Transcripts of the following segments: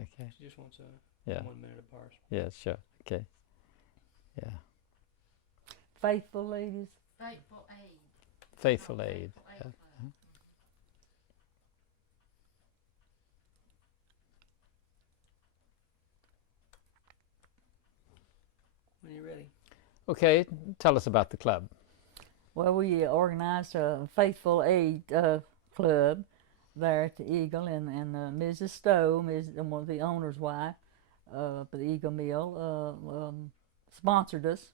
Okay. She just wants a Yeah. 1 minute of bars. Yeah. Sure. Okay. Yeah. Faithful ladies. Faithful Aid. Faithful Aid. Faithful Aid Yeah. Club. When you're ready. Okay. Tell us about the club. Well, we organized a Faithful Aid club there at the Eagle, and Mrs. Stowe, one of the owner's wife, at the Eagle Mill, sponsored us,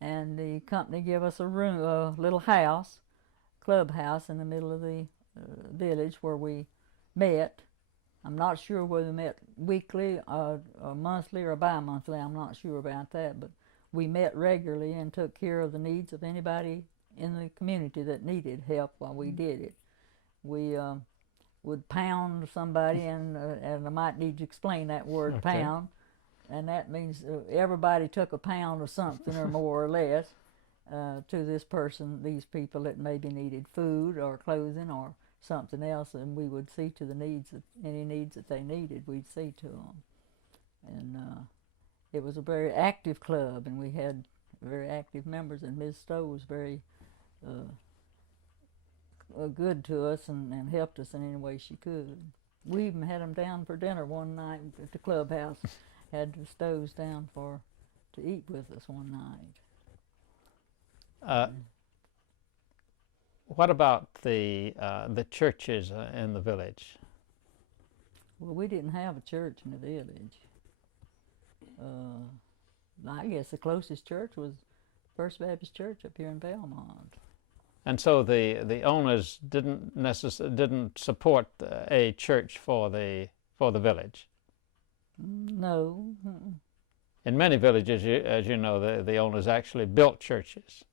and the company gave us a room, a little house, clubhouse in the middle of the village where we met. I'm not sure whether we met weekly or monthly or bi-monthly. I'm not sure about that, but we met regularly and took care of the needs of anybody in the community that needed help while we did it. We would pound somebody, and I might need to explain that word, Okay. pound, and that means everybody took a pound of something or more or less to this person, these people that maybe needed food or clothing or something else, and we would see to the needs, any needs that they needed, we'd see to them. And it was a very active club, and we had very active members, and Ms. Stowe was very good to us and helped us in any way she could. We even had them down for dinner one night at the clubhouse. Had the Stows down to eat with us one night. What about the churches in the village? Well, we didn't have a church in the village. I guess the closest church was First Baptist Church up here in Belmont. And so the owners didn't support a church for the village. No. In many villages, as you know, the owners actually built churches.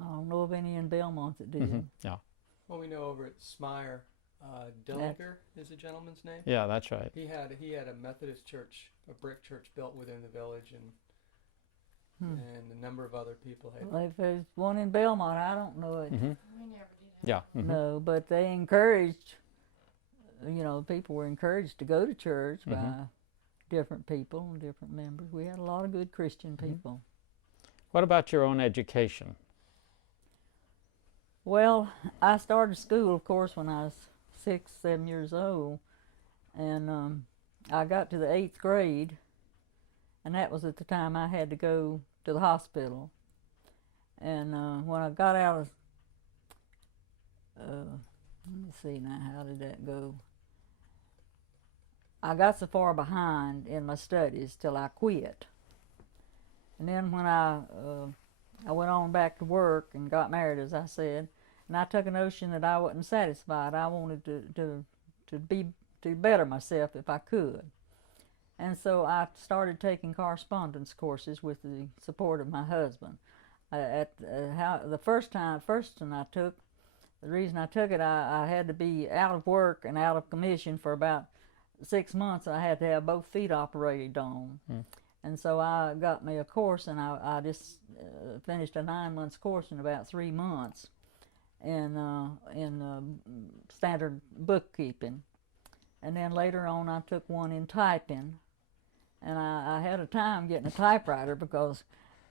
I don't know of any in Belmont that did. Mm-hmm. Yeah. Well, we know over at Smyre, Dillinger is the gentleman's name. Yeah, that's right. He had a Methodist church, a brick church built within the village, and a number of other people had. Well, if there's one in Belmont, I don't know it. Mm-hmm. We never did have. Yeah. Mm-hmm. No, but they encouraged, people were encouraged to go to church by different people, different members. We had a lot of good Christian people. What about your own education? Well, I started school, of course, when I was 6, 7 years old, and I got to the 8th grade, and that was at the time I had to go to the hospital. And when I got out of, let me see now, how did that go? I got so far behind in my studies till I quit. And then when I went on back to work and got married, as I said, and I took a notion that I wasn't satisfied. I wanted to better myself if I could. And so I started taking correspondence courses with the support of my husband. The first one I took, the reason I took it, I had to be out of work and out of commission for about 6 months. I had to have both feet operated on. And so I got me a course, and I just finished a 9-month course in about 3 months in standard bookkeeping. And then later on I took one in typing. And I had a time getting a typewriter because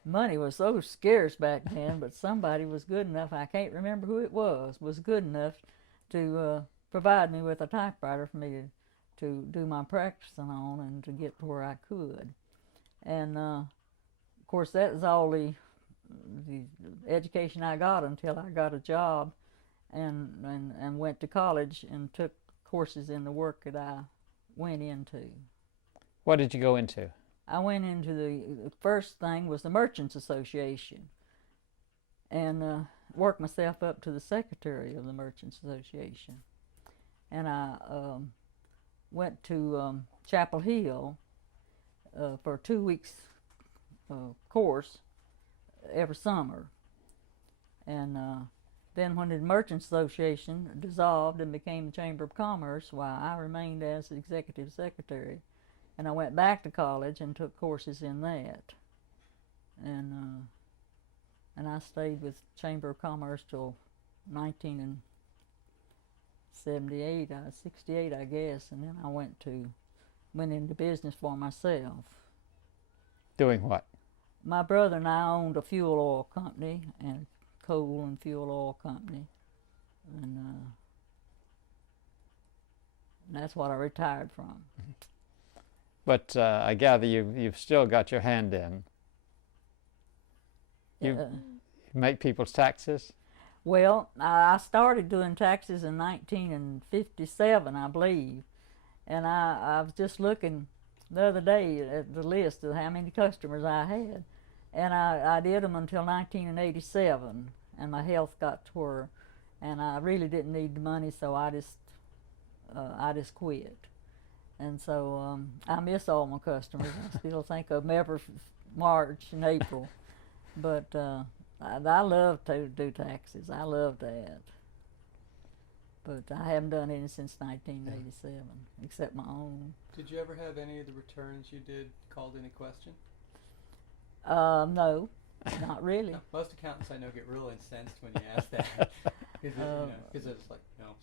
money was so scarce back then, but somebody was good enough, I can't remember who it was good enough to provide me with a typewriter for me to do my practicing on and to get to where I could. And of course that was all the education I got until I got a job and went to college and took courses in the work that I went into. What did you go into? I went into the first thing was the Merchants Association, and worked myself up to the secretary of the Merchants Association. And I went to Chapel Hill for a 2 weeks course every summer. And then when the Merchants Association dissolved and became the Chamber of Commerce, why, I remained as the executive secretary. And I went back to college and took courses in that. And I stayed with Chamber of Commerce till 68, I guess, and then I went into business for myself. Doing what? My brother and I owned a fuel oil company and a coal and fuel oil company, and that's what I retired from. But I gather you've still got your hand in. You make people's taxes? Well, I started doing taxes in 1957, I believe, and I was just looking the other day at the list of how many customers I had, and I did them until 1987, and my health got to where, and I really didn't need the money, so I just quit. And so I miss all my customers. I still think of them every March and April, but I love to do taxes. I love that. But I haven't done any since 1987, except my own. Did you ever have any of the returns you did called into question? No, not really. No, most accountants I know get real incensed when you ask that. Because it's like, no.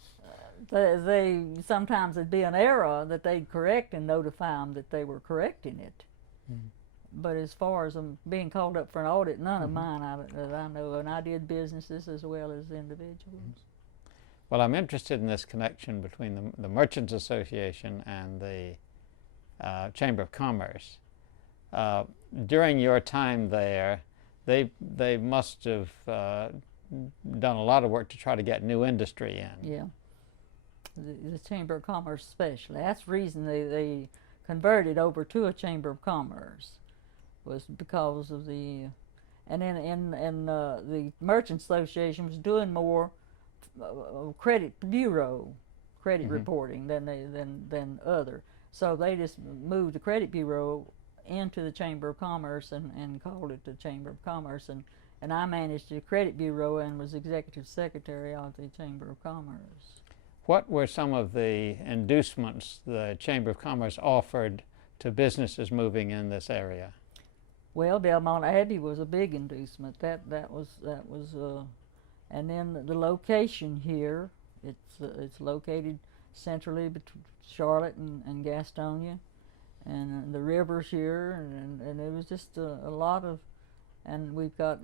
They sometimes it'd be an error that they'd correct and notify them that they were correcting it. Mm-hmm. But as far as them being called up for an audit, none of mine that I know of, and I did businesses as well as individuals. Well, I'm interested in this connection between the Merchants Association and the Chamber of Commerce. During your time there, they must have done a lot of work to try to get new industry in. Yeah, the Chamber of Commerce especially. That's the reason they converted over to a Chamber of Commerce, was because of the, and then the Merchants Association was doing more credit bureau reporting than other. So they just moved the credit bureau into the Chamber of Commerce and called it the Chamber of Commerce, and I managed the credit bureau and was executive secretary of the Chamber of Commerce. What were some of the inducements the Chamber of Commerce offered to businesses moving in this area? Well, Belmont Abbey was a big inducement. That was and then the location here. It's located centrally between Charlotte and Gastonia, and the rivers here, and it was just a lot of, and we've got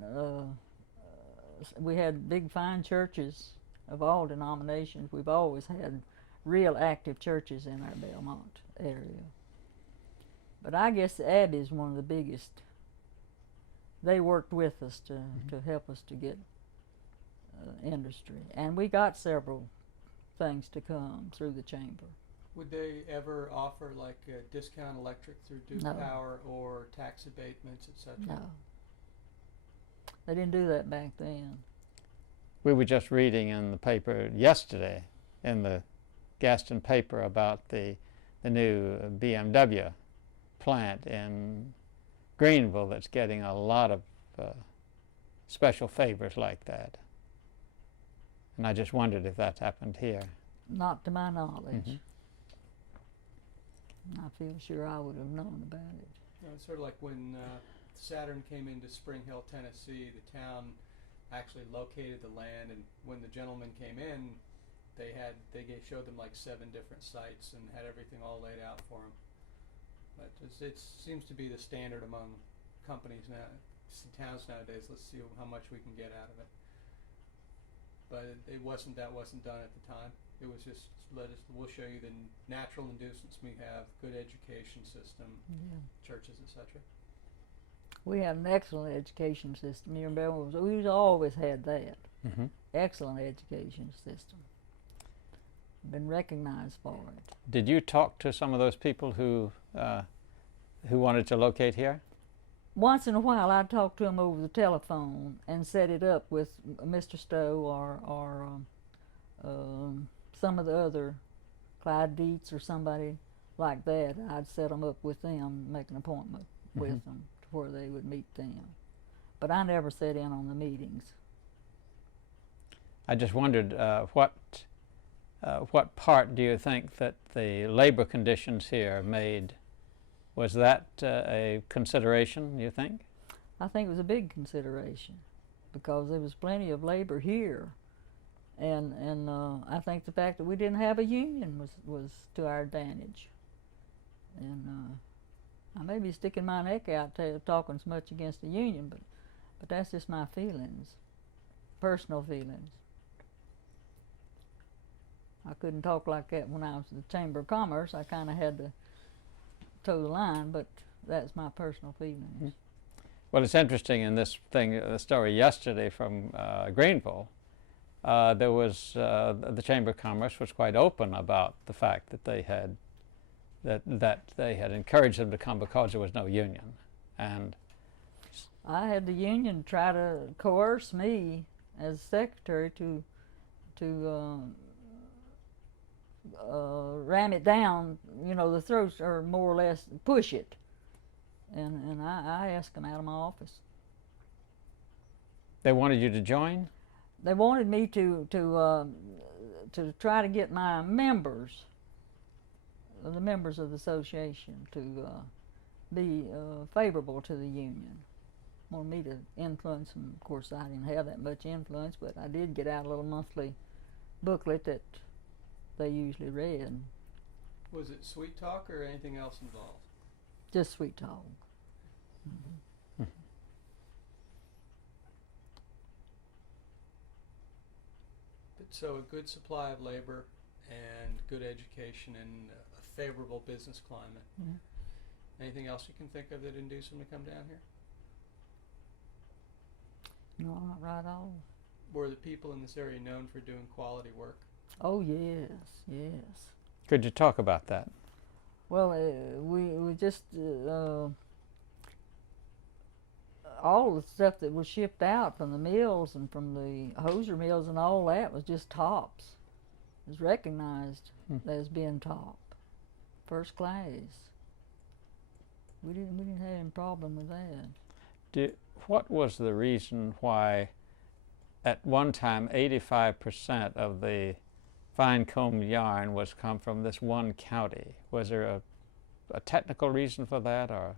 we had big fine churches of all denominations. We've always had real active churches in our Belmont area. But I guess the Abbey is one of the biggest. They worked with us to help us to get industry, and we got several things to come through the chamber. Would they ever offer like a discount electric through Duke No. Power or tax abatements, etc.? No, they didn't do that back then. We were just reading in the paper yesterday, in the Gaston paper, about the new BMW plant in Greenville that's getting a lot of special favors like that. And I just wondered if that's happened here. Not to my knowledge. I feel sure I would have known about it. You know, it's sort of like when Saturn came into Spring Hill, Tennessee, the town actually located the land, and when the gentleman came in, they showed them like 7 different sites and had everything all laid out for them. But it seems to be the standard among companies now, towns nowadays. Let's see how much we can get out of it. But that wasn't done at the time. It was just we'll show you the natural inducements we have, good education system, churches, etc. We have an excellent education system here in Belmont. We've always had that. Excellent education system. Been recognized for it. Did you talk to some of those people who wanted to locate here? Once in a while, I'd talk to them over the telephone and set it up with Mr. Stowe or some of the other Clyde Dietz or somebody like that. I'd set them up with them, make an appointment with them to where they would meet them. But I never sat in on the meetings. I just wondered what part do you think that the labor conditions here made? Was that a consideration, you think? I think it was a big consideration because there was plenty of labor here and I think the fact that we didn't have a union was to our advantage. And I may be sticking my neck out talking so much against the union, but that's just my feelings, personal feelings. I couldn't talk like that when I was at the Chamber of Commerce. I kind of had to toe the line, but that's my personal feelings. Well, it's interesting in this thing, the story yesterday from Greenville. There was the Chamber of Commerce was quite open about the fact that they had encouraged them to come because there was no union, and I had the union try to coerce me as secretary to ram it down, the throats, or more or less push it. And I asked them out of my office. They wanted you to join? They wanted me to try to get my members, the members of the association, to be favorable to the union. Wanted me to influence them. Of course, I didn't have that much influence, but I did get out a little monthly booklet that they usually read. Was it sweet talk or anything else involved? Just sweet talk. Mm-hmm. So a good supply of labor and good education and a favorable business climate. Mm-hmm. Anything else you can think of that induced them to come down here? No, not right off. Were the people in this area known for doing quality work? Oh yes, yes. Could you talk about that? Well, we just all the stuff that was shipped out from the mills and from the hosier mills and all that was just tops. It was recognized as being top, first class. We didn't have any problem with that. What was the reason why, at one time, 85% of the fine comb yarn was come from this one county? Was there a technical reason for that, or?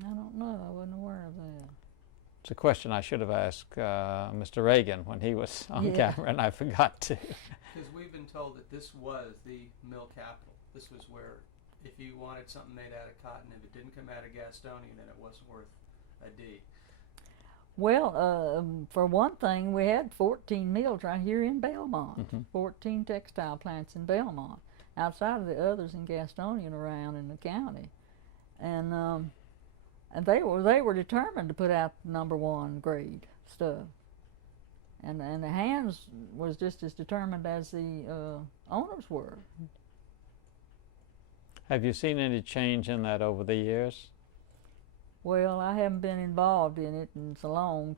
I don't know. I wasn't aware of that. It's a question I should have asked Mr. Reagan when he was on camera, and I forgot to. Because we've been told that this was the mill capital. This was where, if you wanted something made out of cotton, if it didn't come out of Gastonia, then it wasn't worth a D. Well, for one thing, we had 14 mills right here in Belmont, Mm-hmm. 14 textile plants in Belmont, outside of the others in Gastonia and around in the county. And they were determined to put out #1 grade stuff. And the hands was just as determined as the owners were. Have you seen any change in that over the years? Well, I haven't been involved in it in so long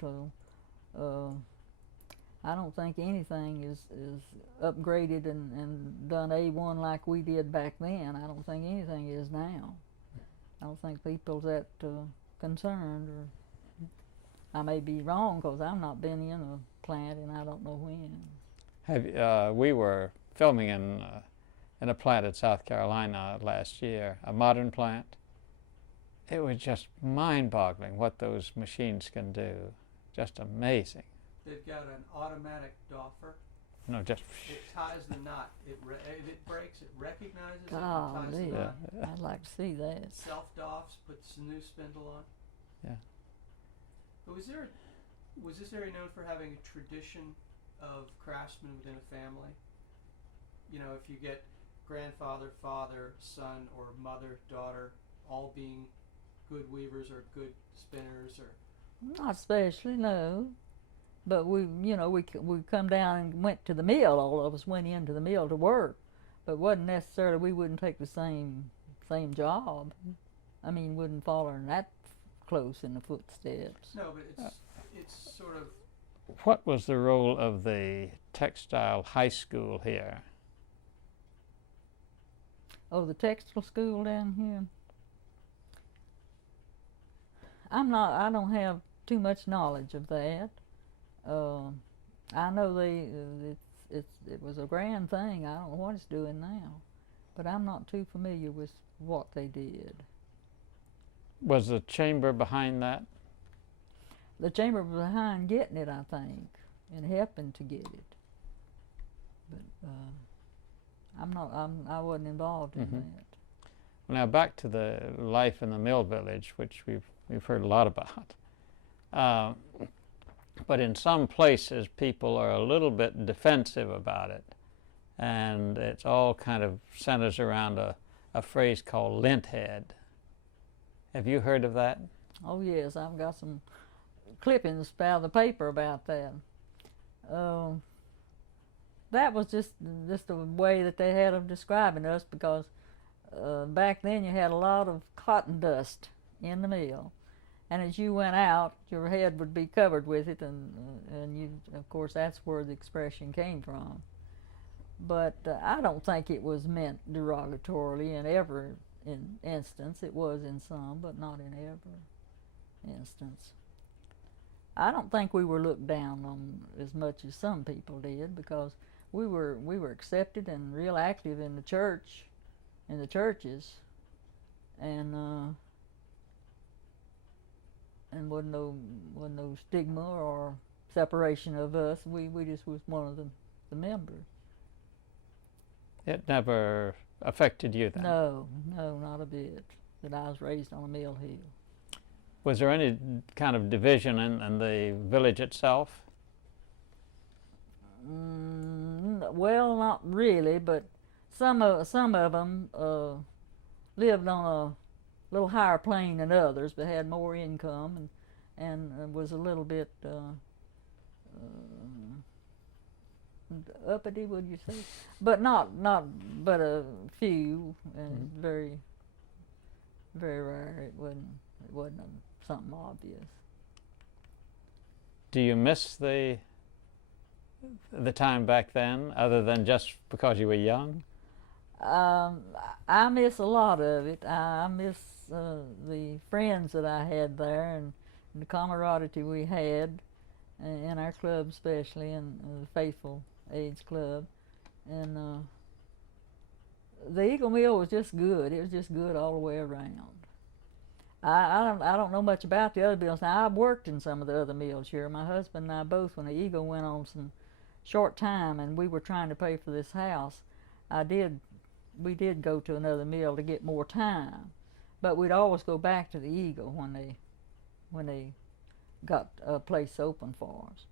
I don't think anything is upgraded and done A1 like we did back then. I don't think anything is now. I don't think people's that concerned. Or I may be wrong because I've not been in a plant and I don't know when. We were filming in a plant in South Carolina last year, a modern plant. It was just mind-boggling what those machines can do. Just amazing. They've got an automatic doffer. No, just. It ties the knot. If it breaks, it recognizes it and Oh, ties the knot. I'd like to see that. Self-doffs, puts a new spindle on. Yeah. But was this area known for having a tradition of craftsmen within a family? You know, if you get grandfather, father, son, or mother, daughter, all being good weavers or good spinners, or Not especially, no. But we come down and went to the mill. All of us went into the mill to work, but wasn't necessarily we wouldn't take the same job. I mean, wouldn't follow in that close in the footsteps. no, but it's sort of. What was the role of the textile high school here? Oh, the textile school down here. I don't have too much knowledge of that. I know it was a grand thing. I don't know what it's doing now, but I'm not too familiar with what they did. Was the chamber behind that? The chamber was behind getting it, I think. in helping to get it. But I wasn't involved in that. Now back to the life in the mill village, which we've heard a lot about. But in some places, people are a little bit defensive about it, and it's all kind of centers around a phrase called lint head. Have you heard of that? Oh yes, I've got some clippings out of the paper about that. That was just the way that they had of describing us, because back then you had a lot of cotton dust in the mill, and as you went out, your head would be covered with it, and you, of course, that's where the expression came from. But I don't think it was meant derogatorily in every instance. It was in some, but not in every instance. I don't think we were looked down on as much as some people did, because we were accepted and real active in the church, in the churches, and wasn't no stigma or separation of us. We just was one of the members. It never affected you then? No, not a bit. That I was raised on a mill hill. Was there any kind of division in the village itself? Well, not really, but some of them lived on a little higher plane than others, but had more income and was a little bit uppity, would you say? But but a few, and very rare. It wasn't something obvious. Do you miss the time back then, other than just because you were young? I miss a lot of it. I miss the friends that I had there, and the camaraderie we had in our club, especially in the Faithful Aids Club. And the Eagle Mill was just good. It was just good all the way around. I don't know much about the other mills. Now, I've worked in some of the other mills here. My husband and I both, when the Eagle went on some short time and we were trying to pay for this house, we did go to another mill to get more time, but we'd always go back to the Eagle when they got a place open for us.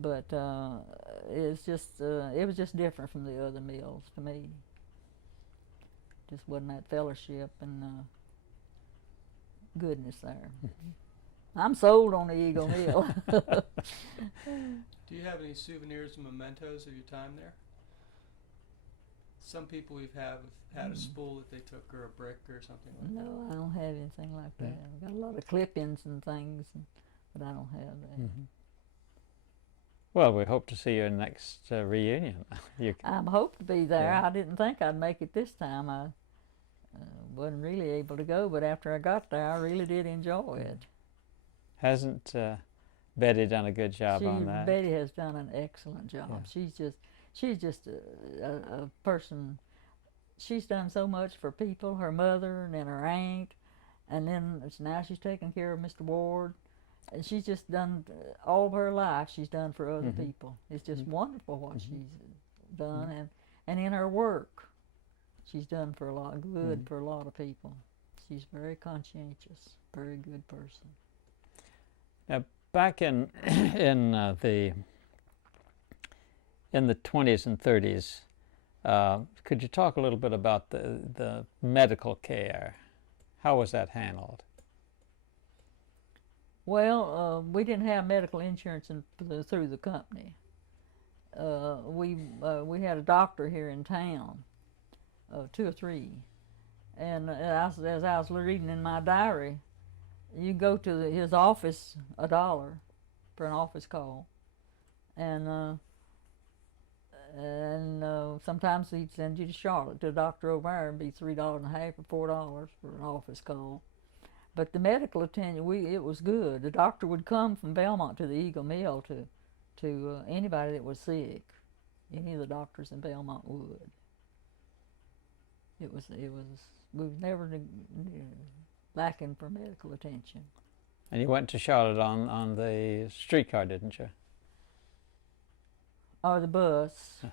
But it was just different from the other mills to me. Just wasn't that fellowship and goodness there. I'm sold on the Eagle Mill. Do you have any souvenirs and mementos of your time there? Some people have had a spool that they took, or a brick or something like that. No, I don't have anything like that. I've got a lot of clippings and things, but I don't have that. Well, we hope to see your next reunion. I'm hope to be there. Yeah. I didn't think I'd make it this time. I wasn't really able to go, but after I got there, I really did enjoy it. Hasn't Betty done a good job on that? Betty has done an excellent job. Yeah. She's just a person. She's done so much for people, her mother and then her aunt, and then now she's taking care of Mr. Ward. And she's just done all of her life. She's done for other people. It's just wonderful what she's done, and in her work, she's done for a lot of good for a lot of people. She's very conscientious, very good person. Now, back in the 20s and 30s, could you talk a little bit about the medical care? How was that handled? Well, we didn't have medical insurance through the company. We had a doctor here in town, 2 or 3, and as I was reading in my diary, you go to his office $1 for an office call, and sometimes he'd send you to Charlotte to a doctor over there, and be $3.50 or $4 for an office call. But the medical attendant, it was good. The doctor would come from Belmont to the Eagle Mill to anybody that was sick. Any of the doctors in Belmont would. We was never lacking for medical attention. And you went to Charlotte on the streetcar, didn't you? or the bus.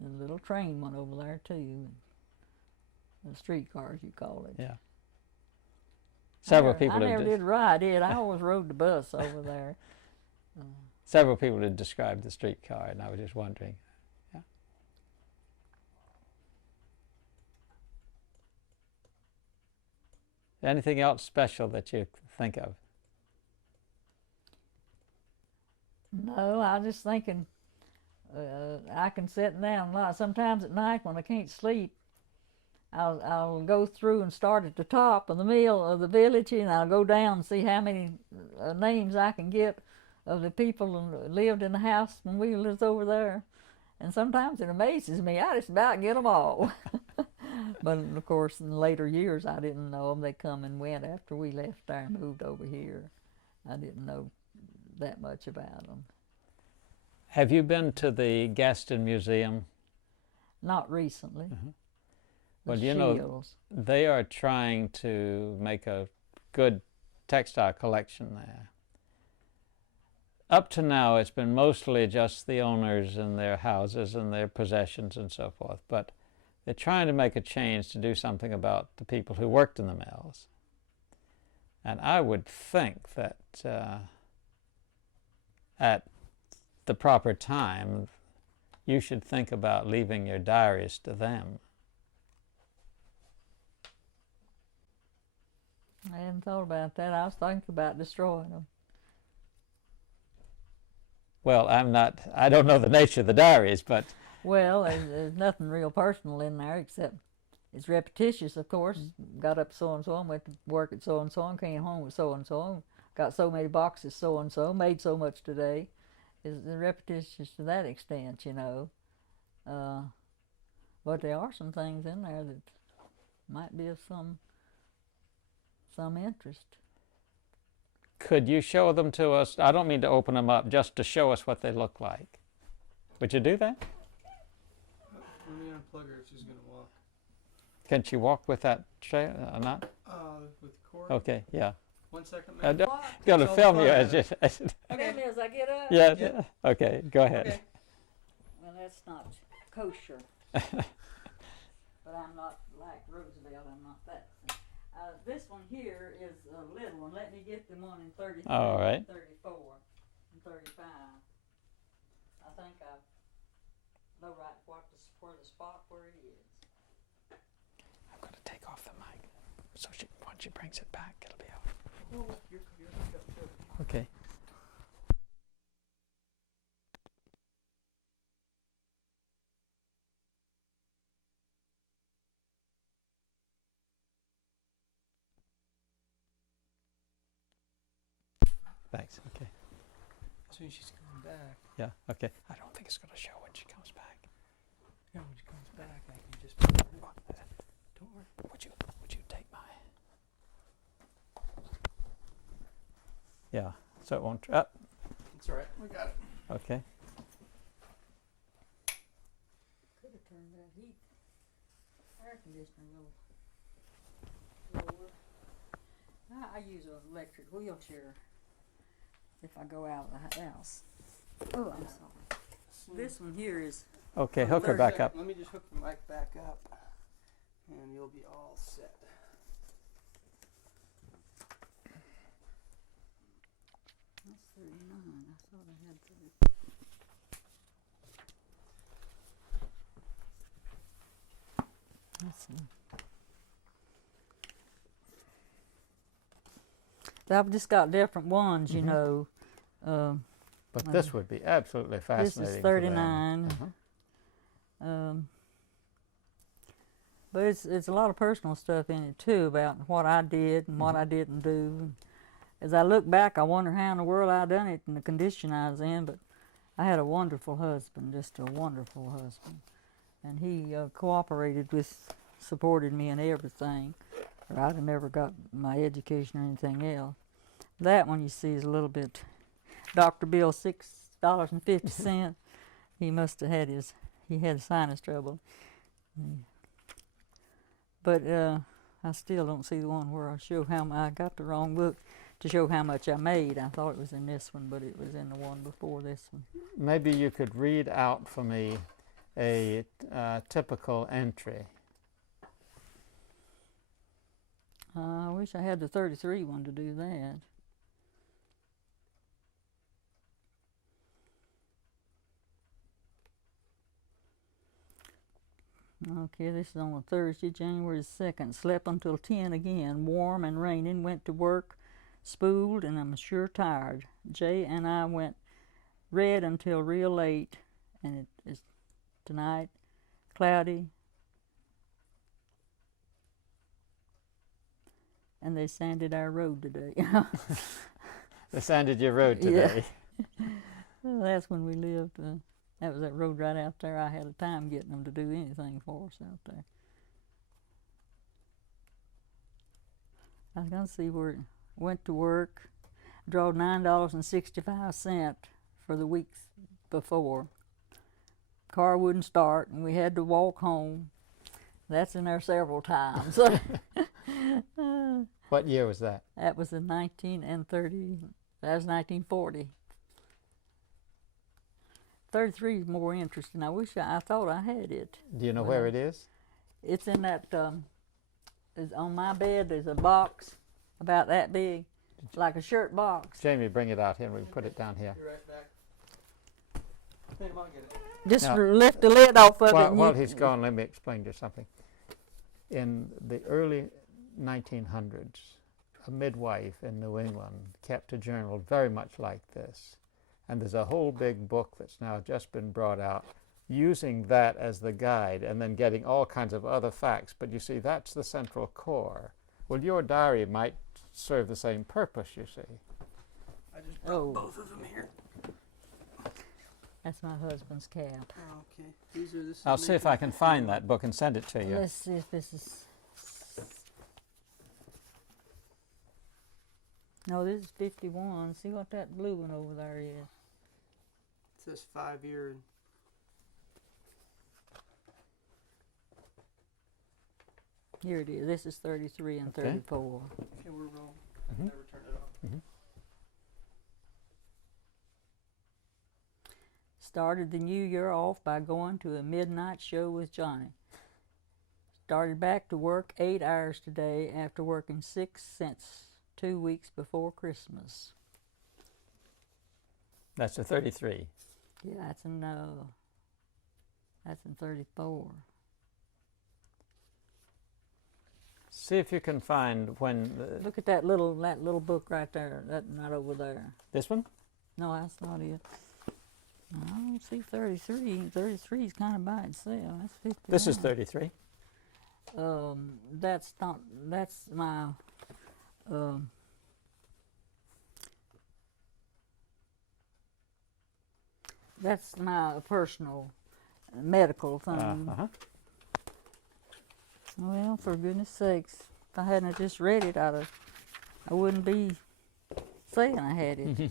The little train went over there too. The streetcar, as you call it. Yeah. Several I people never have did ride it. I always rode the bus over there. several people have described the streetcar, and I was just wondering. Yeah. Anything else special that you think of? No, I was just thinking. I can sit down a lot. Sometimes at night when I can't sleep, I'll go through and start at the top of the mill of the village, and I'll go down and see how many names I can get of the people who lived in the house when we lived over there. And sometimes it amazes me. I just about get them all. But of course, in later years, I didn't know them. They come and went after we left there and moved over here. I didn't know that much about them. Have you been to the Gaston Museum? Not recently. Well, you know, they are trying to make a good textile collection there. Up to now, it's been mostly just the owners and their houses and their possessions and so forth, but they're trying to make a change to do something about the people who worked in the mills. And I would think that at the proper time, you should think about leaving your diaries to them. I hadn't thought about that. I was thinking about destroying them. Well, I don't know the nature of the diaries, but... Well, there's nothing real personal in there except it's repetitious, of course. Got up so-and-so, and went to work at so-and-so, and came home with so-and-so, got so many boxes so-and-so, made so much today. It's repetitious to that extent, you know. But there are some things in there that might be of some interest. Could you show them to us? I don't mean to open them up, just to show us what they look like. Would you do that? Let me unplug her if she's going to walk. Can she walk with that tray or not? With the cord? Okay, yeah. 1 second, ma'am. Going to It's all film you fun. as you... Okay. As I get up? Yeah, Yeah. okay, go ahead. Okay. Well, that's not kosher. But I'm not like Roosevelt. I'm not that. This one here is a little one. Let me get the one in 33, All right. 34, and 35. I think I know right where the spot where it is. I'm going to take off the mic, so once she brings it back, it'll be out. Oh, you're hooked up too. Okay. Thanks, okay. As soon as she's coming back. Yeah, okay. I don't think it's going to show when she comes back. Yeah, when she comes back, I can just put her in. Don't worry. Would you take my... Yeah, so it won't... That's all right. We got it. Okay. Could have turned that heat air conditioner a little lower. I use an electric wheelchair if I go out of the house. Oh, I'm sorry. This one here is... Okay, hook her back up. Let me just hook the mic back up, and you'll be all set. That's 39. I thought I had 30. Let's see. I've just got different ones, you know. But this would be absolutely fascinating. This is for them. 39. But it's a lot of personal stuff in it too, about what I did and what I didn't do. As I look back, I wonder how in the world I done it and the condition I was in. But I had a wonderful husband, just a wonderful husband, and he cooperated with, supported me in everything. Or I'd have never got my education or anything else. That one you see is a little bit. Dr. Bill, $6.50. He must have had he had sinus trouble. But I still don't see the one where I show how I got the wrong book. to show how much I made. I thought it was in this one, but it was in the one before this one. Maybe you could read out for me a typical entry. I wish I had the 33 one to do that. Okay, this is on a Thursday, January 2nd. Slept until 10 again, warm and raining. Went to work, spooled, and I'm sure tired. Jay and I read until real late, and it is tonight, cloudy, and they sanded our road today. They sanded your road today. Yeah. Well, that's when we lived. That was that road right out there. I had a time getting them to do anything for us out there. I was going to see where it went to work. Drawed $9.65 for the weeks before. Car wouldn't start, and we had to walk home. That's in there several times. What year was that? That was in 1930. That was 1940. 33 is more interesting. I thought I had it. Do you know where it is? It's in that, is on my bed. There's a box about that big, like a shirt box. Jamie, bring it out here and we can put it down here. Be right back. Hey, Mom, get it. Just lift the lid off of it. While he's gone, let me explain to you something. In the early 1900s, a midwife in New England kept a journal very much like this. And there's a whole big book that's now just been brought out using that as the guide and then getting all kinds of other facts. But you see, that's the central core. Well, your diary might serve the same purpose, you see. I just brought both of them here. That's my husband's cap. Oh, okay. These are this. I'll see if I can find that book and send it to you. Let's see if this is... No, this is 51. See what that blue one over there is. It says 5-year. Here it is. This is 33 and 34. Okay, we're rolling. Mhm. Never turn it off. Mhm. Started the new year off by going to a midnight show with Johnny. Started back to work 8 hours today after working 6 since 2 weeks before Christmas. That's a 33. Yeah, that's in 34. See if you can find when... Look at that little book right there. That right over there. This one? No, that's not it. I don't see 33. 33 is kind of by itself. That's 51. This is 33. That's not. That's my. That's my personal medical thing. Well, for goodness sakes, if I hadn't just read it, I wouldn't be saying I had it.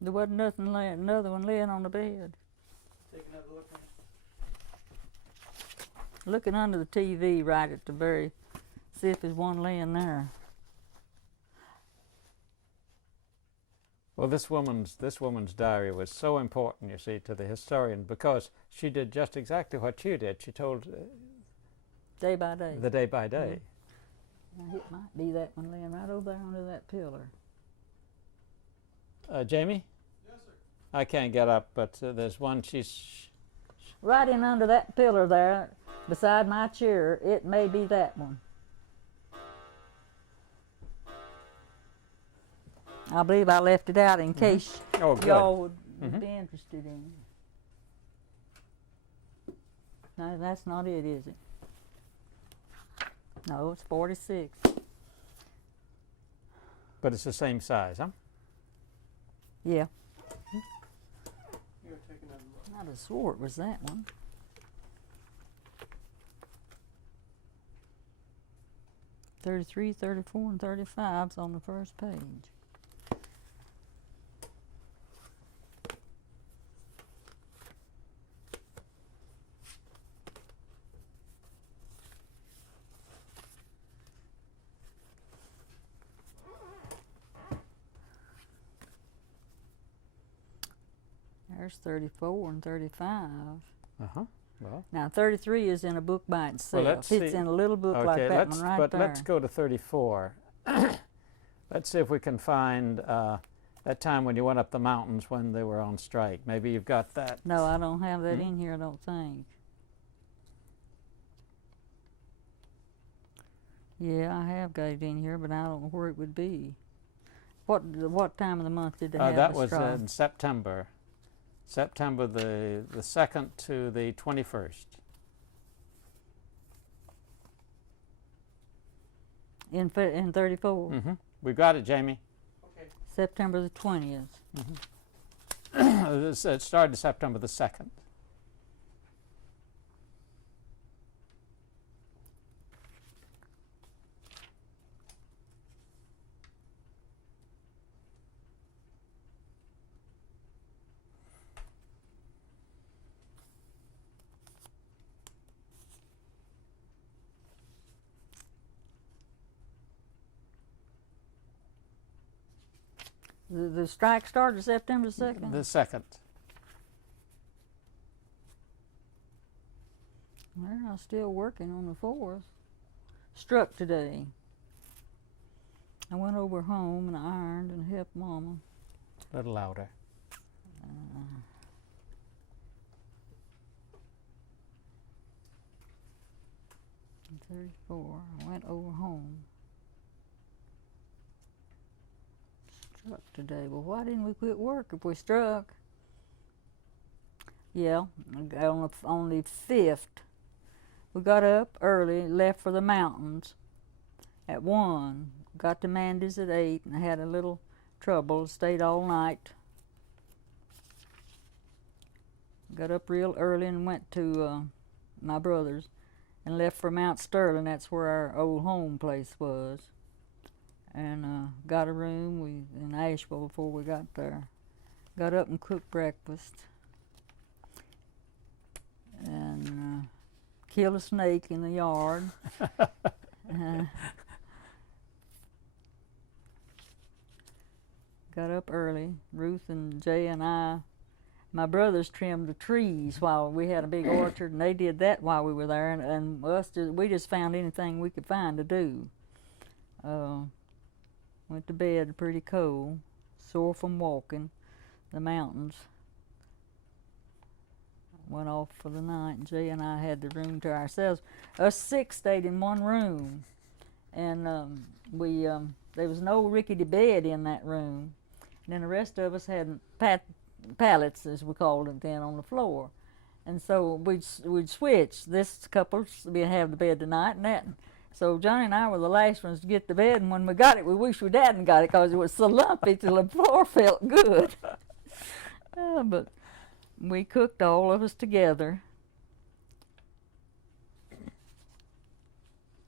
There wasn't nothing another one laying on the bed. Take another look. Looking under the TV right at the very, see if there's one laying there. Well, this woman's diary was so important, you see, to the historian because she did just exactly what you did. She told day by day. The day by day. Now, it might be that one laying right over there under that pillar. Jamie? Yes, sir. I can't get up, but there's one Right in under that pillar there, beside my chair, it may be that one. I believe I left it out in case y'all would be interested in it. No, that's not it, is it? No, it's 46. But it's the same size, huh? Yeah. Here, take another look. I'd have swore it was that one. $33, $34, and $35's on the first page. There's 34 and 35. Well, Now 33 is in a book by itself. let's It's see. in a little book like okay, that one right there. let's go to 34. Let's see if we can find that time when you went up the mountains when they were on strike. Maybe you've got that. No, I don't have that in here, I don't think. Yeah, I have got it in here, but I don't know where it would be. What time of the month did they have That the was strike? in September. September the 2nd to the 21st. In 34? Mm-hmm. We got it, Jamie. Okay. September the 20th. It started September the 2nd. The strike started September 2nd? The 2nd. Well, I'm still working on the 4th. Struck today. I went over home and ironed and helped Mama. A little louder. 34. I went over home. Struck today. Well, why didn't we quit work if we struck? Yeah, on the 5th. We got up early, left for the mountains at 1. Got to Mandy's at 8 and had a little trouble. Stayed all night. Got up real early and went to my brother's and left for Mount Sterling. That's where our old home place was. And got a room in Asheville before we got there. Got up and cooked breakfast. And killed a snake in the yard. Got up early. Ruth and Jay and I, my brothers trimmed the trees while we had a big orchard, and they did that while we were there. And we just found anything we could find to do. Went to bed pretty cold, sore from walking the mountains. Went off for the night, and Jay and I had the room to ourselves. Us 6 stayed in one room, and there was no rickety bed in that room. And then the rest of us had pallets, as we called it then, on the floor. And so we'd switch. This couple would have the bed tonight, and that. So Johnny and I were the last ones to get to bed, and when we got it, we wished we hadn't got it because it was so lumpy till the floor felt good. But we cooked, all of us together.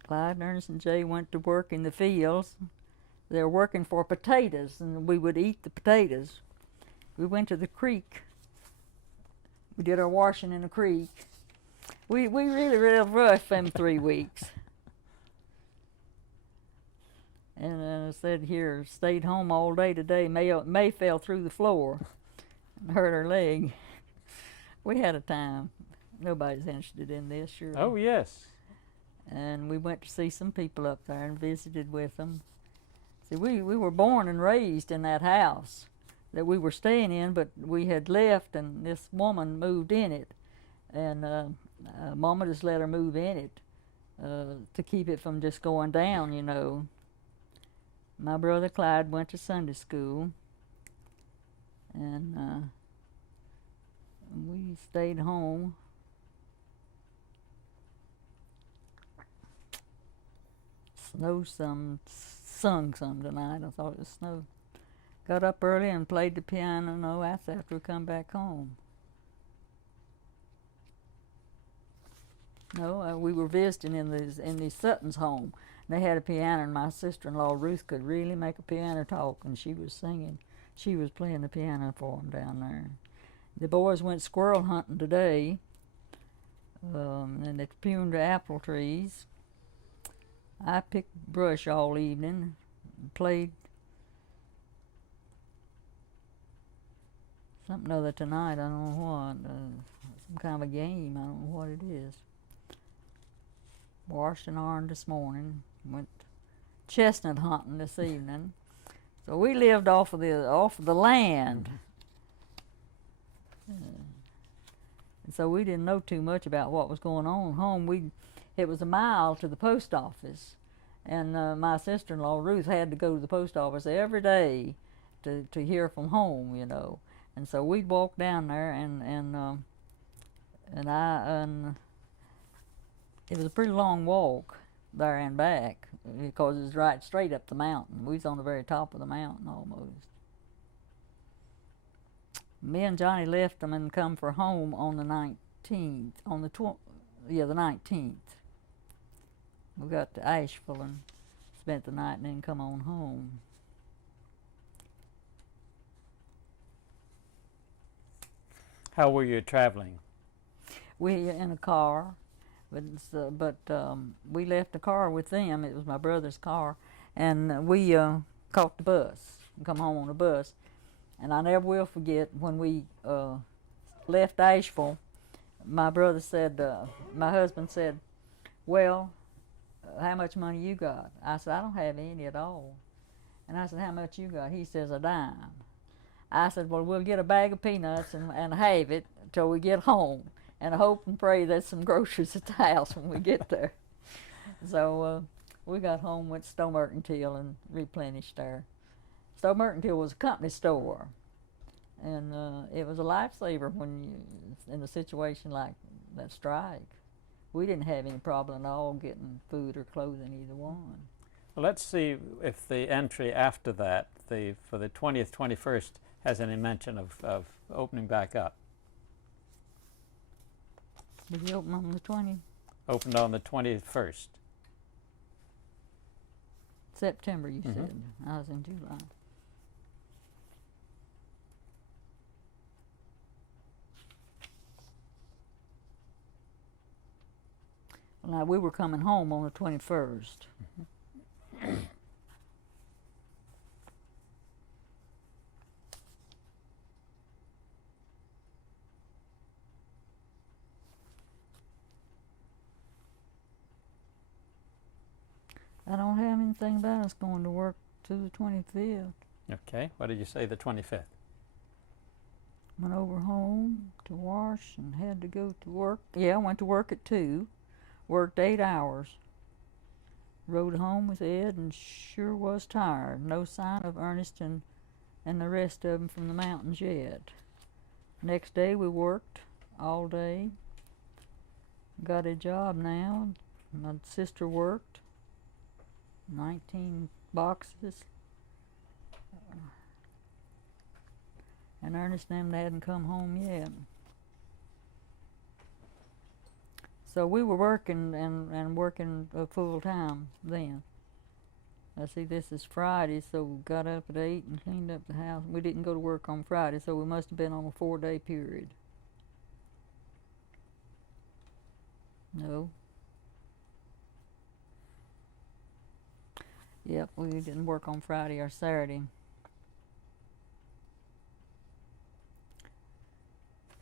Clyde, Ernest, and Jay went to work in the fields. They were working for potatoes, and we would eat the potatoes. We went to the creek. We did our washing in the creek. We really rough them 3 weeks. And I said here, stayed home all day today. May fell through the floor and hurt her leg. We had a time. Nobody's interested in this, surely. Oh, yes. And we went to see some people up there and visited with them. See, we were born and raised in that house that we were staying in, but we had left, and this woman moved in it. And Mama just let her move in it to keep it from just going down, you know. My brother Clyde went to Sunday school, and we stayed home. Sung some tonight. I thought it was snow. Got up early and played the piano. No, that's after we come back home. No, we were visiting in the Sutton's home. They had a piano, and my sister-in-law Ruth could really make a piano talk, and she was singing. She was playing the piano for them down there. The boys went squirrel hunting today, and they pruned the apple trees. I picked brush all evening, played something other tonight. I don't know what. Some kind of a game. I don't know what it is. Washed and ironed this morning. Went chestnut hunting this evening. So we lived off of the land. And so we didn't know too much about what was going on home. It was a mile to the post office, and my sister-in-law Ruth had to go to the post office every day to hear from home, you know. And so we'd walk down there, and it was a pretty long walk there and back because it was right straight up the mountain. We was on the very top of the mountain almost. Me and Johnny left them and come for home on the 19th. The 19th. We got to Asheville and spent the night and then come on home. How were you traveling? We in a car, but we left the car with them. It was my brother's car, and we caught the bus and come home on the bus. And I never will forget when we left Asheville. My husband said, "Well, how much money you got?" I said, "I don't have any at all." And I said, "How much you got?" He says, "A dime." I said, "Well, we'll get a bag of peanuts and have it till we get home, and hope and pray there's some groceries at the house when we get there." So we got home, went to Stowe Mercantile and replenished there. Stowe Mercantile was a company store, and it was a lifesaver when you in a situation like that strike. We didn't have any problem at all getting food or clothing, either one. Well, let's see if the entry after that, for the 20th, 21st, has any mention of opening back up. Did you open on the 20th? Opened on the 21st. September, you said. I was in July. Now, we were coming home on the 21st. I don't have anything about us going to work to the 25th. Okay, what did you say, the 25th? Went over home to wash and had to go to work. Yeah, I went to work at 2. Worked 8 hours. Rode home with Ed and sure was tired. No sign of Ernest and the rest of them from the mountains yet. Next day we worked all day. Got a job now. My sister worked. 19 boxes. And Ernest and them hadn't come home yet. So we were working and working full time then. I see this is Friday, so we got up at 8 and cleaned up the house. We didn't go to work on Friday, so we must have been on a 4-day period. No. Yep, we didn't work on Friday or Saturday.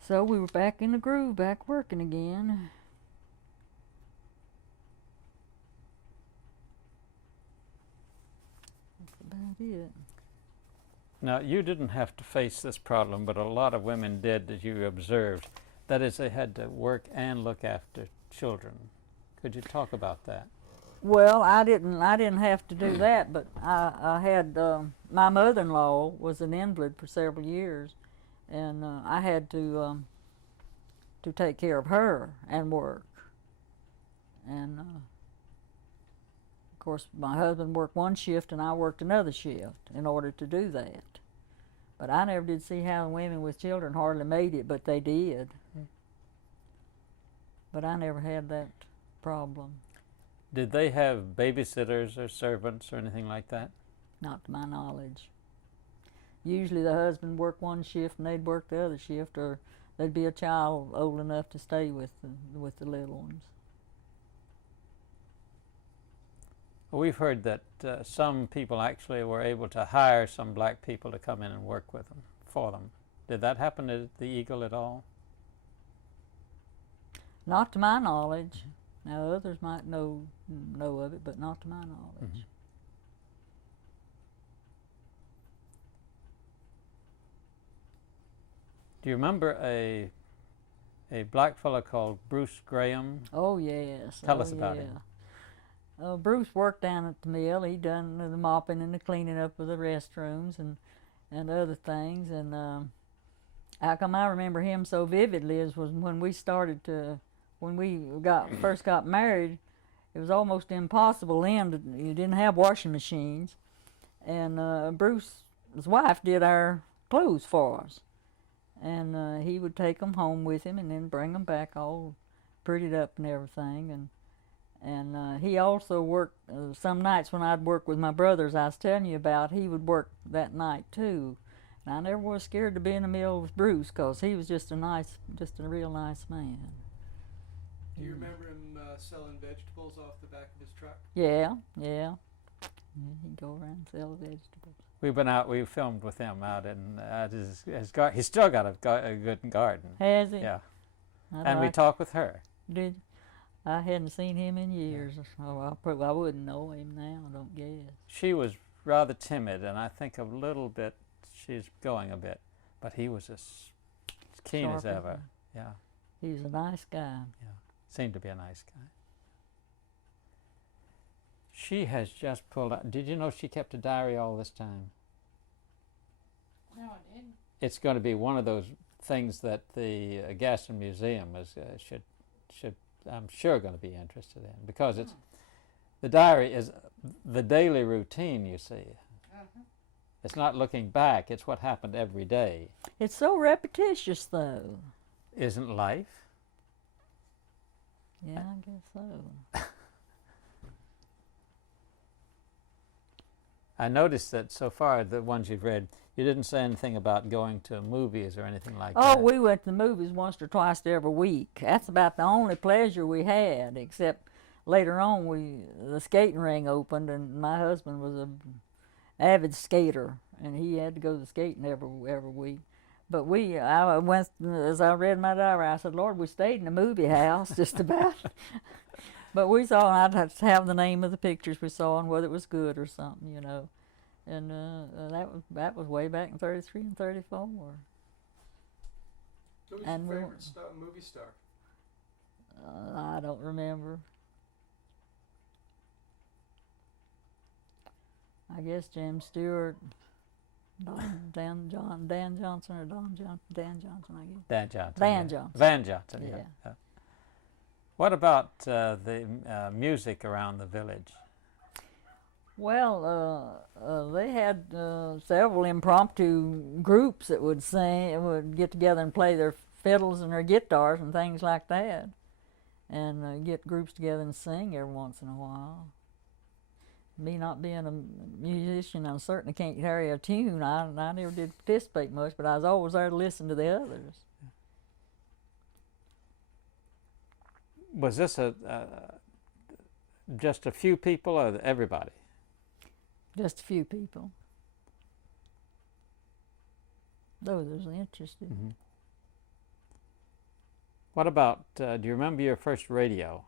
So we were back in the groove, back working again. About it. Now, you didn't have to face this problem, but a lot of women did, as you observed. That is, they had to work and look after children. Could you talk about that? Well, I didn't have to do that, but I had my mother-in-law was an invalid for several years, and I had to take care of her and work. And of course, my husband worked one shift and I worked another shift in order to do that. But I never did see how women with children hardly made it, but they did. But I never had that problem. Did they have babysitters or servants or anything like that? Not to my knowledge. Usually the husband worked one shift and they'd work the other shift, or there'd be a child old enough to stay with the little ones. We've heard that some people actually were able to hire some black people to come in and work with them, for them. Did that happen at the Eagle at all? Not to my knowledge. Now others might know of it, but not to my knowledge. Do you remember a black fellow called Bruce Graham? Oh yes. Tell us about him. Bruce worked down at the mill. He done the mopping and the cleaning up of the restrooms and other things. And how come I remember him so vividly is was when we first got married. It was almost impossible then. You didn't have washing machines, and Bruce's wife did our clothes for us. And he would take them home with him and then bring them back all prettied up and everything. And he also worked some nights when I'd work with my brothers I was telling you about. He would work that night too. And I never was scared to be in the mill with Bruce because he was just a real nice man. Do you remember him selling vegetables off the back of his truck? Yeah. He'd go around and sell vegetables. We filmed with him out in his garden. He's still got a good garden. Has he? Yeah. And we talked with her. Did I hadn't seen him in years. Oh, I wouldn't know him now, I don't guess. She was rather timid, and I think a little bit, she's going a bit, but he was as keen as ever. Yeah. He was a nice guy. Yeah. Seemed to be a nice guy. She has just pulled out. Did you know she kept a diary all this time? No, I didn't. It's going to be one of those things that the Gaston Museum should I'm sure going to be interested in, because it's the diary is the daily routine. You see, it's not looking back; it's what happened every day. It's so repetitious, though. Isn't life? Yeah, I guess so. I noticed that so far, the ones you've read, you didn't say anything about going to movies or anything like that. Oh, we went to the movies once or twice every week. That's about the only pleasure we had, except later on the skating ring opened, and my husband was an avid skater, and he had to go to skating every week. But I went, as I read my diary, I said, Lord, we stayed in the movie house just about. But we saw, and I'd have to have the name of the pictures we saw and whether it was good or something, you know. And that was way back in 33 and 34. Who was And your favorite movie star? I don't remember. I guess Jim Stewart, Dan Johnson, or Dan Johnson, I guess. Dan Johnson. Van Johnson. Van Johnson, Yeah. yeah. What about the music around the village? Well, they had several impromptu groups that would sing, would get together and play their fiddles and their guitars and things like that, and get groups together and sing every once in a while. Me not being a musician, I certainly can't carry a tune. I never did participate much, but I was always there to listen to the others. Was this just a few people or everybody? Just a few people. Those was interested. Mm-hmm. What about, do you remember your first radio?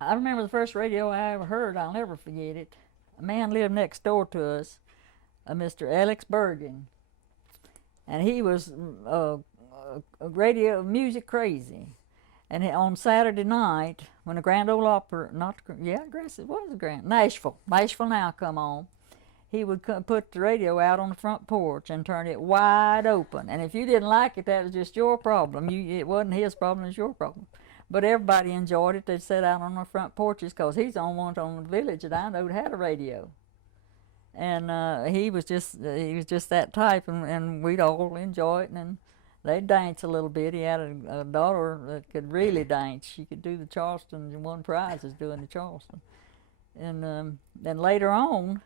I remember the first radio I ever heard. I'll never forget it. A man lived next door to us, Mr. Alex Bergen, and he was radio music crazy. And on Saturday night, when the Grand Ole Opry, Nashville Now come on, he would put the radio out on the front porch and turn it wide open. And if you didn't like it, that was just your problem. It wasn't his problem, it was your problem. But everybody enjoyed it. They'd sit out on the front porches because he's the only one on the village that I know that had a radio. And he was just that type, and we'd all enjoy it. And they'd dance a little bit. He had a daughter that could really dance. She could do the Charleston, and won prizes doing the Charleston. And then later on,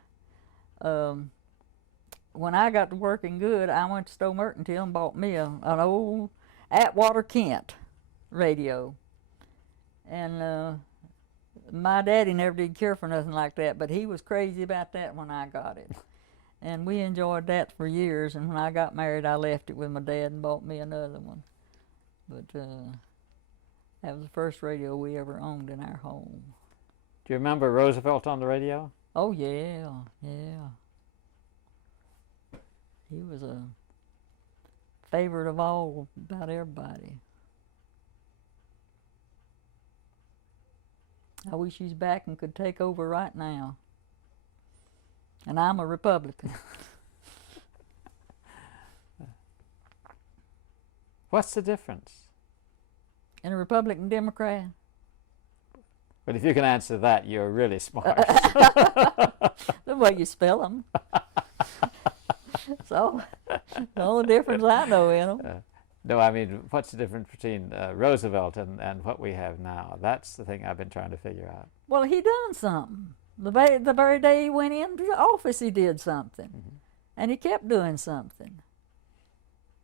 when I got to working good, I went to Stowe Mercantile and bought me an old Atwater Kent radio. And my daddy never did care for nothing like that, but he was crazy about that when I got it. And we enjoyed that for years, and when I got married, I left it with my dad and bought me another one. But that was the first radio we ever owned in our home. Do you remember Roosevelt on the radio? Oh, yeah, yeah. He was a favorite of about everybody. I wish he's back and could take over right now. And I'm a Republican. What's the difference? And a Republican Democrat. But if you can answer that, you're really smart. The way you spell them. So, the only difference I know in them. No, I mean, what's the difference between Roosevelt and what we have now? That's the thing I've been trying to figure out. Well, he done something. The very day he went into the office, he did something. Mm-hmm. And he kept doing something.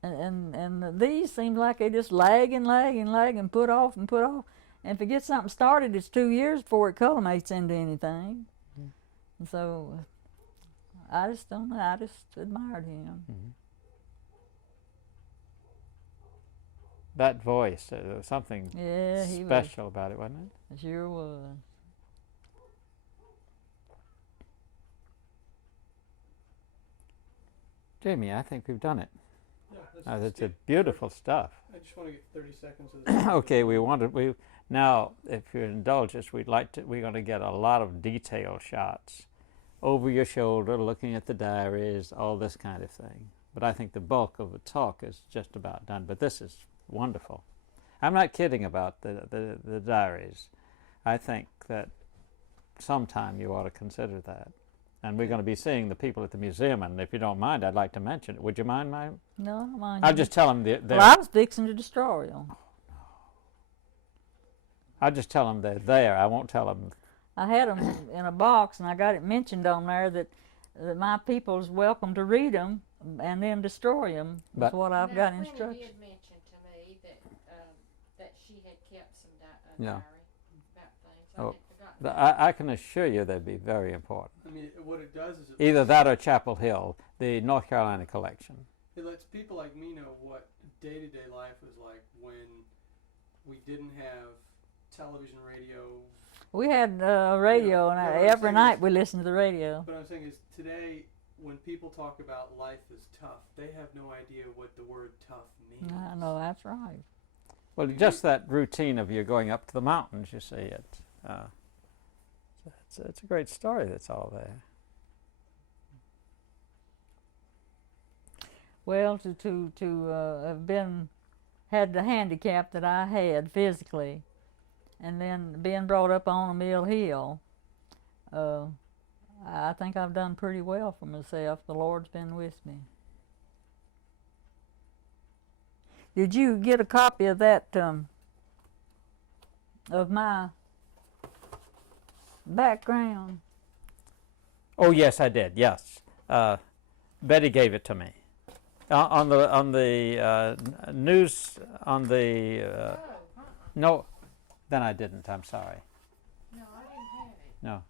And these seem like they just lag and put off and put off. And if you get something started, it's 2 years before it culminates into anything. Mm-hmm. And so, I just don't know. I just admired him. Mm-hmm. That voice, there was something special about it, wasn't it? It sure was. Jamie, I think we've done it. Yeah, It's a beautiful stuff. I just want to get 30 seconds of this. Okay, now, if you indulge us, we're going to get a lot of detail shots over your shoulder, looking at the diaries, all this kind of thing. But I think the bulk of the talk is just about done. But this is wonderful. I'm not kidding about the diaries. I think that sometime you ought to consider that. And we're going to be seeing the people at the museum, and if you don't mind, I'd like to mention it. Would you mind, Mike? No, I don't mind. I'll just tell them they're... Well, I was fixing to destroy them. I'll just tell them they're there. I won't tell them. I had them in a box, and I got it mentioned on there that my people's welcome to read them and then destroy them. That's what I've got instructions. Winnie did mention to me that she had kept some Yeah. diary about things. I Oh. had forgotten about I can assure you they'd be very important. I mean, what it does is Either that or Chapel Hill, the North Carolina collection. it lets people like me know what day-to-day life was like when we didn't have television, radio. We had radio, Yeah, and what I'm every saying night is- we listened to the radio. What I'm saying is today, when people talk about life as tough, they have no idea what the word tough means. I know, that's right. Well, just that routine of you going up to the mountains, you see it. It's a great story that's all there. Well, to have had the handicap that I had physically, and then being brought up on a Mill Hill, I think I've done pretty well for myself. The Lord's been with me. Did you get a copy of that, of my background? Oh yes, I did. Yes, Betty gave it to me on the news on the. No, then I didn't. I'm sorry. No, I didn't have it. No.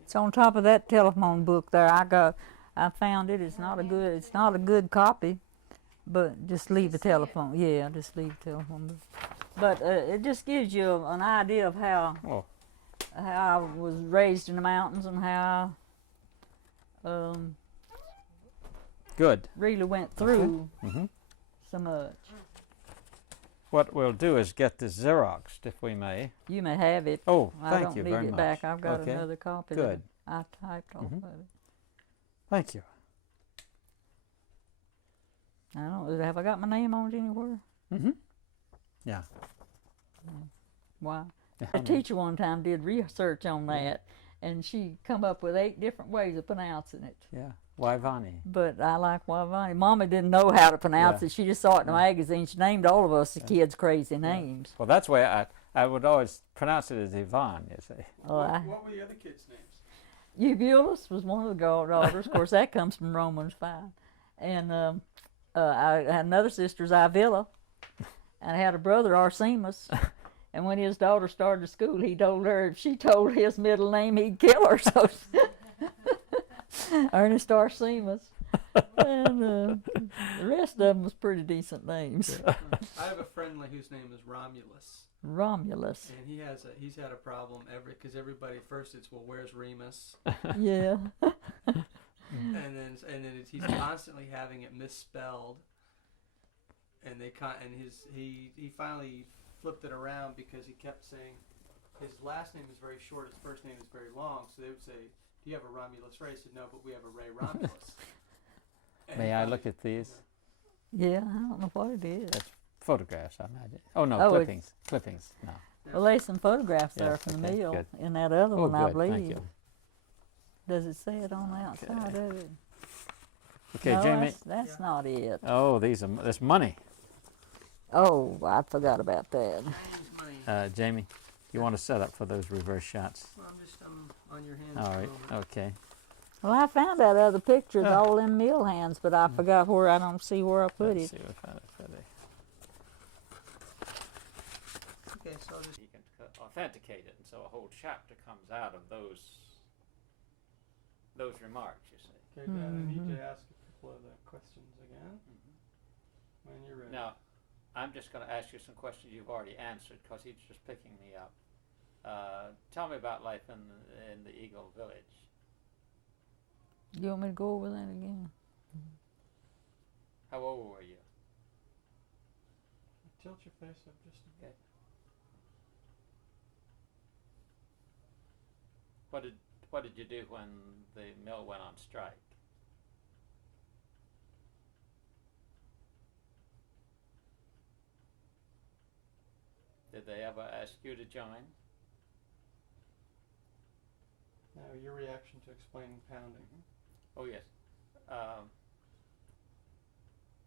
It's on top of that telephone book there. I found it. It's not a good copy, but just leave the telephone. Yeah, just leave the telephone book. But it just gives you an idea of how I was raised in the mountains and how Good. really went through Mm-hmm. so much. What we'll do is get this Xeroxed, if we may. You may have it. Oh, I thank don't you need very it much. back. I've got Okay. another copy. Good. That I typed off Mhm. of it. Thank you. I don't. Have I got my name on it anywhere? Mm-hmm. Yeah. Why? A teacher one time did research on that, and she come up with 8 different ways of pronouncing it. Yeah. Yvonnie. But I like Yvonnie. Mama didn't know how to pronounce Yeah. it. She just saw it in the magazine. She named all of us the kids crazy names. Well, that's why I would always pronounce it as Yvonne, you see. What were the other kids' names? Eubulus was one of the daughters. Of course, that comes from Romans 5. And I had another sister's Ivilla, and I had a brother, Arsemus. And when his daughter started school, he told her if she told his middle name, he'd kill her. So Ernest R. Seamus. And the rest of them was pretty decent names. I have a friend whose name is Romulus. Romulus. And he's had a problem because everybody first it's, well, where's Remus? Yeah. and then he's constantly having it misspelled. And he finally flipped it around because he kept saying his last name is very short, his first name is very long. So they would say, "Do you have a Romulus Ray?" He said, "No, but we have a Ray Romulus." May I look at these? Yeah, I don't know what it is. That's photographs, I imagine. Oh, no, Oh, clippings. Clippings, no. Well, there's some photographs Yeah, there from the okay, meal good. in that other Oh, one, I good, believe. thank you. Does it say it on the outside of it? Okay, No, Jamie. that's not it. Oh, that's money. Oh, I forgot about that. Jamie, you want to set up for those reverse shots? Well, I'm just on your hands. All for a right, moment. okay. Well, I found that other pictures all in meal hands, but I forgot where. I don't see where I put Let's it. see if I fit it. Okay, so I'll just. You can authenticate it, and so a whole chapter comes out of those remarks, you see. Okay, Dad, I need to ask a couple of the questions again. When you're ready. Now, I'm just going to ask you some questions you've already answered because he's just picking me up. Tell me about life in the Eagle Village. You want me to go over that again? How old were you? Tilt your face up just a bit. What did you do when the mill went on strike? Did they ever ask you to join? Now, your reaction to explaining pounding. Oh, yes.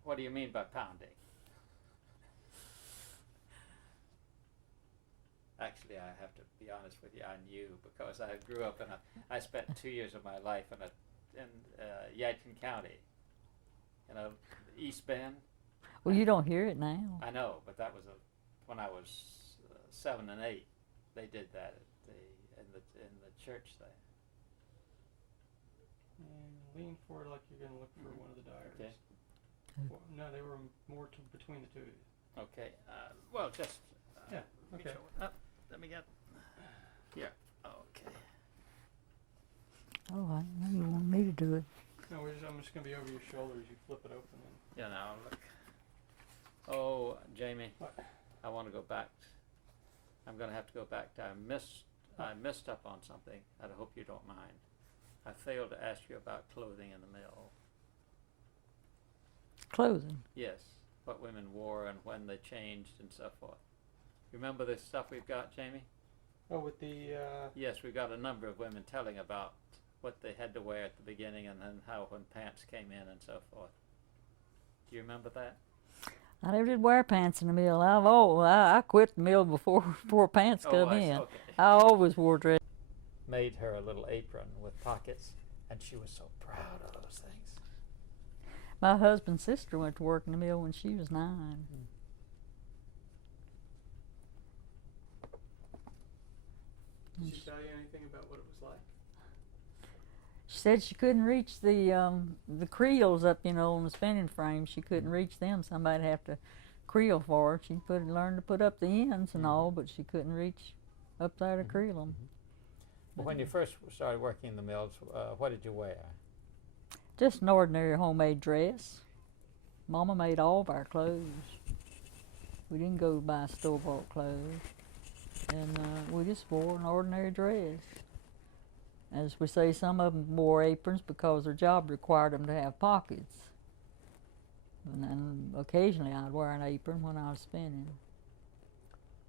What do you mean by pounding? Actually, I have to be honest with you. I knew because I grew up I spent 2 years of my life in Yadkin County, East Bend. Well, you don't hear it now. I know, but that was when I was 7 and 8. They did that in the church there. And lean forward like you're going to look for one of the diaries. Okay. Well, no, they were more between the two of you. Okay. Well, just. Yeah. Okay. Let me get. Here. Okay. Oh, I know you want me to do it. No, I'm just going to be over your shoulder as you flip it open. Look. Oh, Jamie. What? I want to go back. I'm going to have to go back to. I missed up on something, and I hope you don't mind. I failed to ask you about clothing in the mill. Clothing. Yes, what women wore and when they changed and so forth. Remember this stuff we've got, Jamie? Oh, with the. Yes, we've got a number of women telling about what they had to wear at the beginning and then how when pants came in and so forth. Do you remember that? I never did wear pants in the mill. I quit the mill before pants come in. Okay. I always wore dress. Made her a little apron with pockets, and she was so proud of those things. My husband's sister went to work in the mill when she was 9. Did she tell you anything about what it was like? She said she couldn't reach the creels up, on the spinning frame. She couldn't reach them. Somebody'd have to creel for her. She learned to put up the ends and all, but she couldn't reach up there to creel them. Well, when you first started working in the mills, what did you wear? Just an ordinary homemade dress. Mama made all of our clothes. We didn't go buy store-bought clothes. And we just wore an ordinary dress. As we say, some of them wore aprons because their job required them to have pockets. And then occasionally I'd wear an apron when I was spinning.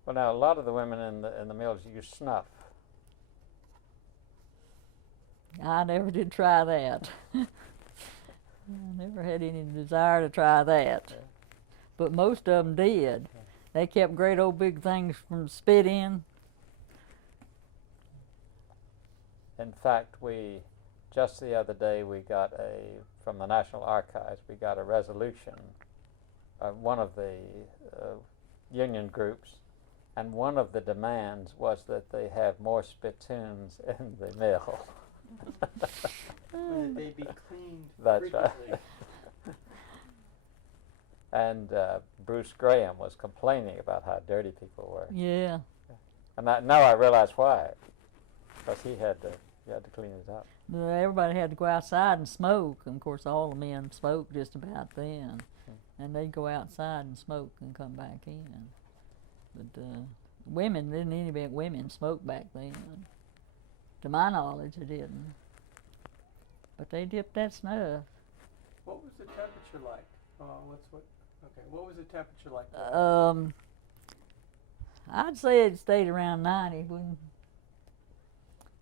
Well, now a lot of the women in the mills use snuff. I never did try that. I never had any desire to try that. Yeah. But most of them did. They kept great old big things from spit in. In fact, just the other day we got from the National Archives, we got a resolution, one of the union groups, and one of the demands was that they have more spittoons in the mill. Or that they be cleaned That's frequently. right. And Bruce Graham was complaining about how dirty people were. Yeah. And now I realize why. Because he had to clean it up. But everybody had to go outside and smoke. And of course, all the men smoked just about then. And they'd go outside and smoke and come back in. But women, didn't any women smoke back then. To my knowledge, they didn't. But they dipped that snuff. What was the temperature like? Okay, what was the temperature like? I'd say it stayed around 90,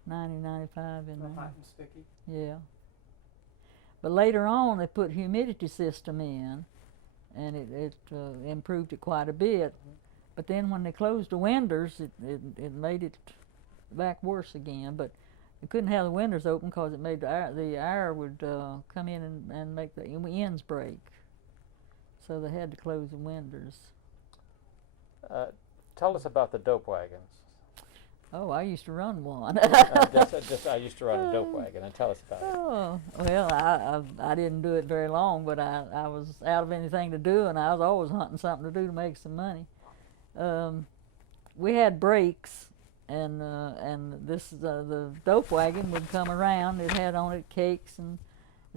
90, 95 in there. Hot and sticky? Yeah. But later on, they put humidity system in, and it improved it quite a bit. But then when they closed the windows, it made it back worse again. But they couldn't have the windows open because it made the air would come in and make the ends break. So they had to close the windows. Tell us about the dope wagons. Oh, I used to run one. I used to run a dope wagon, and tell us about it. Oh, well, I didn't do it very long, but I was out of anything to do, and I was always hunting something to do to make some money. We had breaks, and the dope wagon would come around. It had on it cakes and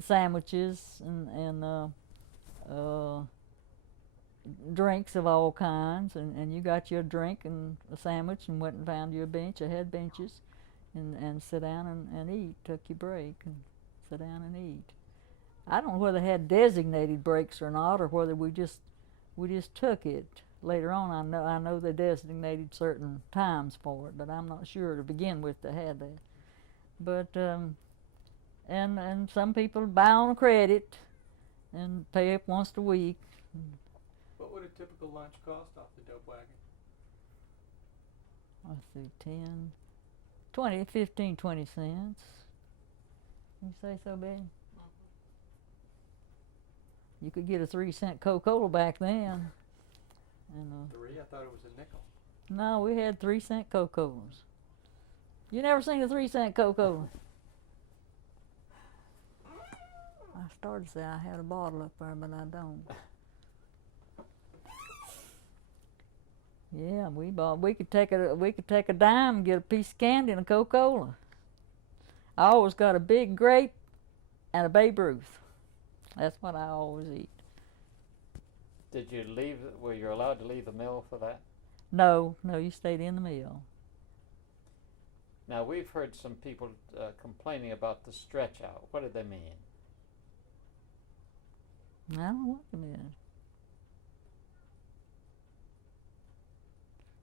sandwiches and drinks of all kinds, and you got your drink and a sandwich and went and found you a bench. I had benches, and sit down and eat. Took your break and sit down and eat. I don't know whether they had designated breaks or not, or whether we just took it. Later on, I know they designated certain times for it, but I'm not sure. To begin with, they had that. But and some people buy on credit and pay up once a week. What would a typical lunch cost off the dope wagon? Let's see, 10, 20, 15, 20 cents. You say so, Betty? You could get a 3-cent Coca-Cola back then. And, 3? I thought it was a nickel. no, we had 3-cent Coca-Colas. You never seen a 3-cent Coca-Cola? I started to say I had a bottle up there, but I don't. Yeah, we could take a dime and get a piece of candy and a Coca-Cola. I always got a big grape and a Babe Ruth. That's what I always eat. Did you leave? Were you allowed to leave the mill for that? No, you stayed in the mill. Now we've heard some people complaining about the stretch out. What did they mean? I don't know what they meant.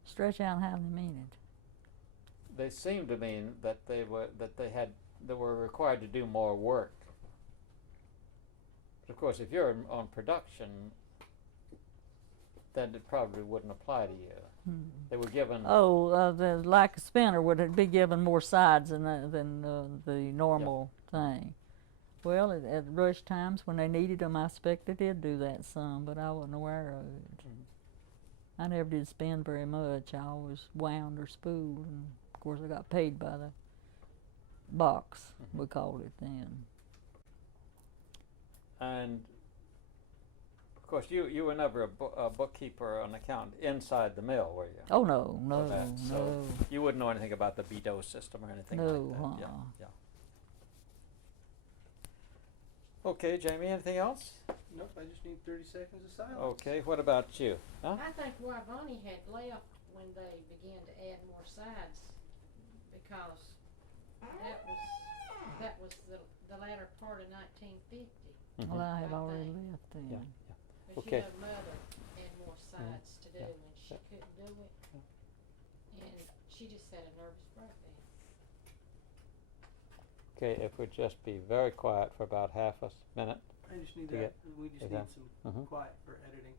Stretch out, how do they mean it? They seem to mean that they were required to do more work. But of course, if you're on production, then it probably wouldn't apply to you. They were given. Like a spinner would be given more sides than the normal thing. Well, at rush times when they needed them, I expect they did do that some, but I wasn't aware of it. I never did spin very much. I always wound or spooled, and of course I got paid by the box, we called it then. And of course, you were never a bookkeeper or an accountant inside the mill, were you? Oh no. So you wouldn't know anything about the BDO system or anything like that. Yeah. Okay, Jamie, anything else? Nope, I just need 30 seconds of silence. Okay, what about you? Huh? I think Yvonnie had left when they began to add more sides, because that was the latter part of 1950. Well, I had I already think. left then. Yeah. But Okay. Mother had more sides to do, and she couldn't do it. And she just had a nervous breakdown. Okay, if we'd just be very quiet for about half a minute. I just need To we just get- need okay. some quiet for editing.